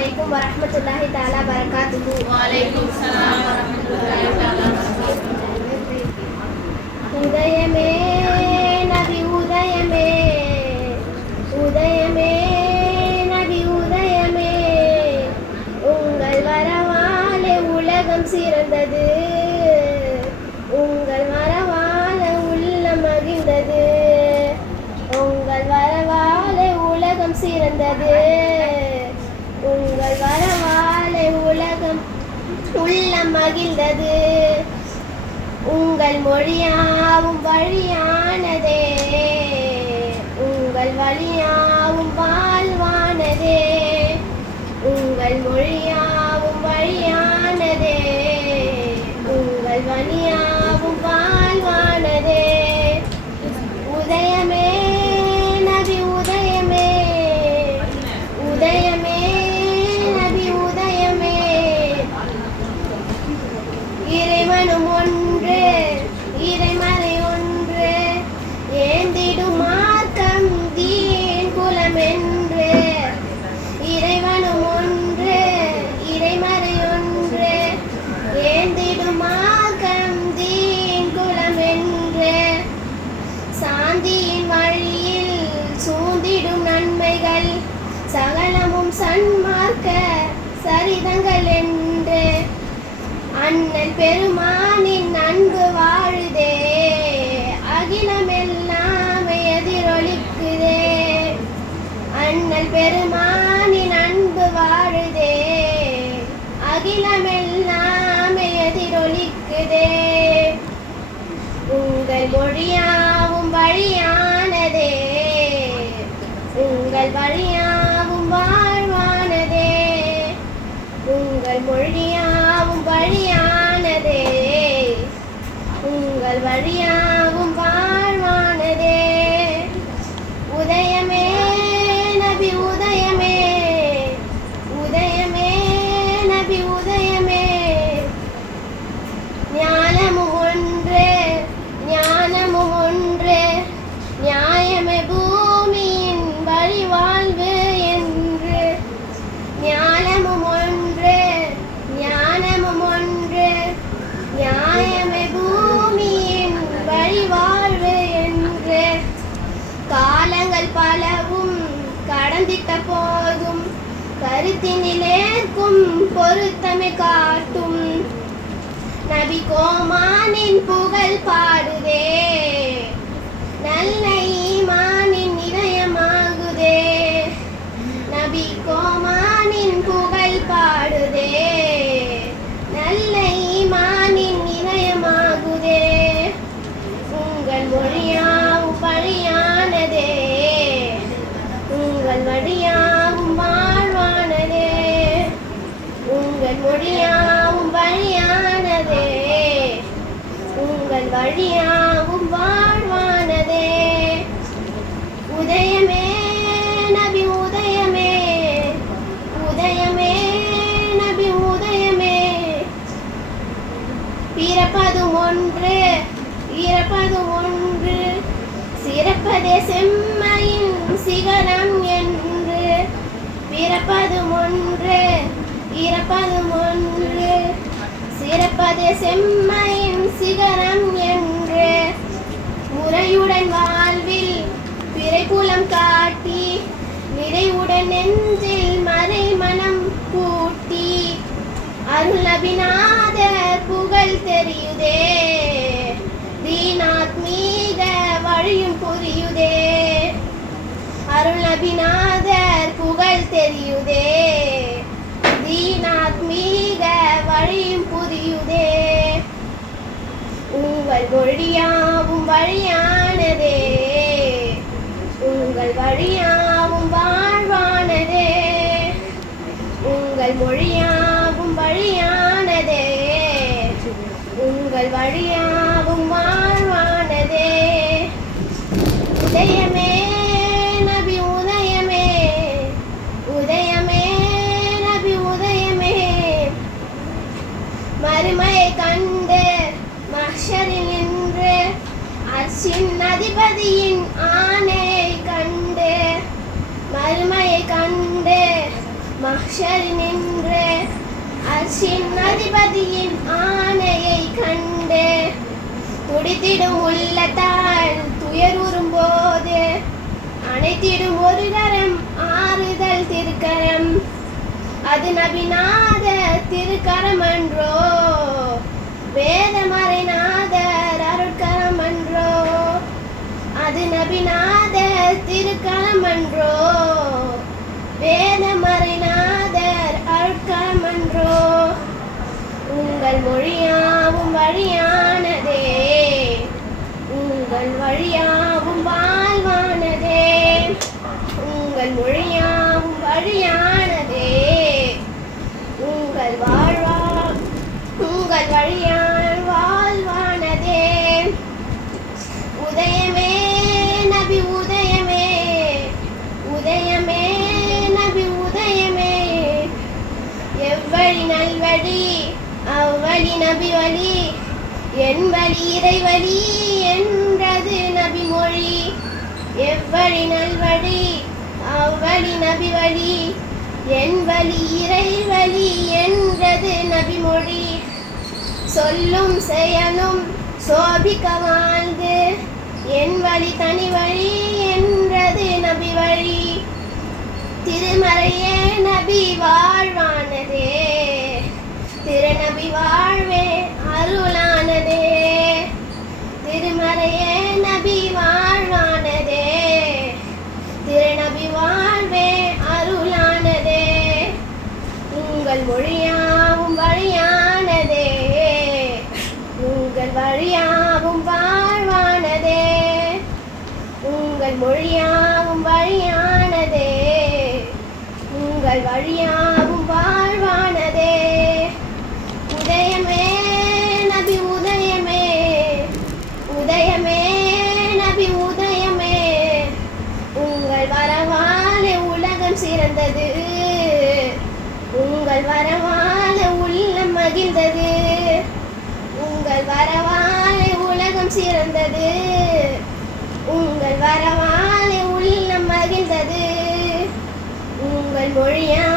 அலைக்கும் வரஹ்மத்துல்லாஹி தஆலா பரகாத்துஹு. வலைக்கும் வரஹ்மத்துல்லாஹி தஆலா உதயமே நபி உதயமே, உதயமே நபி உதயமே, உங்கள் வரவாலே உலகம் சிறந்தது, உங்கள் வரவால உள்ளம் மகிழ்ந்தது, உங்கள் வரவாலே உலகம் சிறந்தது, உங்கள் வரவாலே உலகம் உள்ளம் மகிழ்ந்தது, உங்கள் மொழியாவும் வழியானதே, உங்கள் வழியாவும் வாழ்வானதே, உங்கள் மொழியாவும் வழியானதே, உங்கள் வழியாவும் வாழ்வானதே. உதயமே நபி உதயமே, உதயமே நபி உதயமே, இறைவனும் ஒன்று இறைமறை ஒன்று, ஏந்திடும் மார்க்கம் தீன் குலம் என்று, இறைவனும் ஒன்று இறைமறை ஒன்று, ஏந்திடும் மார்க்கம் தீன் குலம் என்று, சாந்தியின் வழியில் சூழ்ந்திடும் நன்மைகள் சகலமும் சன்மார்க்க சரிதங்கள் என்று, அண்ணல் பெருமானின் அன்பு வாழுதே, அகிலமெல்லாம் எதிரொலிக்குதே, அண்ணல் பெருமானின் அன்பு வாழுதே, அகிலமெல்லாம் எதிரொலிக்குதே. உங்கள் மொழியாவும் வழியானதே, உங்கள் வழியாவும் வாழ்வானதே, உங்கள் மொழியாவும் வழியானதே, உங்கள் வழியாவும் வாழ்வானதே. உதயமே நபி உதயமே, உதயமே நபி உதயமே, ஞானமும் ஒன்று ஞானமும் ஒன்று, நியாயமே பூமியின் வழிவாழ்வு என்று, ஞானமும் ஒன்று ஞானமும் ஒன்று, நியாயமே பூமியின் வழிவாழ்வு என்று, காலங்கள் பலவும் கடந்திட்ட போதும் கருத்தினிலேற்கும் பொருத்தமை காட்டும், நபி கோமானின் புகழ் பாடுதே, நல்ல ஈமானின் இதயமாகுதே, நபி கோமானின் புகழ் பாடுதே, நல்ல ஈமானின் இதயமாகுதே. உங்கள் மொழியாவும் வழியானதே, உங்கள் வழியாவும் வாழ்வானதே, உங்கள் மொழியாவும் வழியானதே, உங்கள் வழியாவும் வாழ்வானதே. உதயமே நபி உதயமே, உதயமே நபி உதயமே, பிறப்பதும் ஒன்று இறப்பதும் ஒன்று, சிறப்பதே செம்மையின் சிகரம் என்று, பிறப்பதும் ஒன்று இறப்பதும் ஒன்று, சிறப்பதே செம்மையின் சிகரம் என்று, முறையுடன் வாழ்வில் பிறைப்புலம் காட்டி, நிறைவுடன் நெஞ்சில் மறை மனம் கூட்டி, அருள் நபிநாதர் புகழ் தெரியுதே, தீனாத்மீக வழியும் புரியுதே, அருள் நபிநாதர் புகழ் தெரியுதே, தீனாத்மீக வழியும் புரியுதே. உங்கள் மொழியாவும் வழியானதே, உங்கள் வழியாவும் வாழ்வானதே, உங்கள் மொழியாவும் வழியானதே, உங்கள் வழியாவும் வாழ்வானதே. உதயமே நபி உதயமே, உதயமே நபி உதயமே, மறுமையை கண்டு மஹ்ஷரில் நின்று அர்ஷின் அதிபதியின் ஆணையை கண்டு, மறுமையை கண்டு மஹ்ஷரில் நின்று அர்ஷின் அதிபதியின் ஆணையை கண்டு துடித்திடும் உள்ளத்தால் துயருறும் போது அனைத்திடும் ஒரு கரம் ஆறுதல் திருக்கரம். அது நபிநாத திருக்கரம் அன்றோ, வேதமறைநாதர் அருட்கரம் அன்றோ. அது நபிநாத திருக்கரம் அன்றோ, வேதமறைநாதர் அருட்கரம் அன்றோ. உங்கள் மொழியாவும் வழியானதே, உங்கள் வழியாவும் வாழ்வானதே. உங்கள் மொழியாவும் வழியானதே, உங்கள் வழியால் வாழ்வானதே. உதயமே நபி உதயமே, உதயமே நபி உதயமே. எவ்வழி நல்வழி அவ்வழி நபி வழி, என் வழி இறைவழி என்றது நபி மொழி. எவ்வழி நல்வழி அவ்வழி நபி வழி, என் வழி இறைவழி என்றது நபி மொழி. சொல்லும் செயலும் சோபிக்க வாழ்ந்து என் வழி தனி வழி என்றது நபி வழி. திருமறையே நபி வாழ்வானதே, திருநபி வாழ்வே அருளானதே. திருமறையே நபி வாழ்வானதே, திருநபி வாழ்வே அருளானதே. உங்கள் மொழியாவும் வழியானதே, உங்கள் வழியாவும் வாழ்வானதே. உங்கள் மொழியாவும் வழியானதே, உங்கள் வழியாவும் வாழ்வானதே. உதயமே நபி உதயமே, உதயமே நபி உதயமே. உங்கள் வரவாலே உலகம் சிறந்தது, உங்கள் வரவாலே உள்ளம் மகிழ்ந்தது. உங்கள் வரவாலே உலகம் சிறந்தது, உங்கள் வரவாலே உள்ளம் மகிழ்ந்தது. உங்கள் மொழியா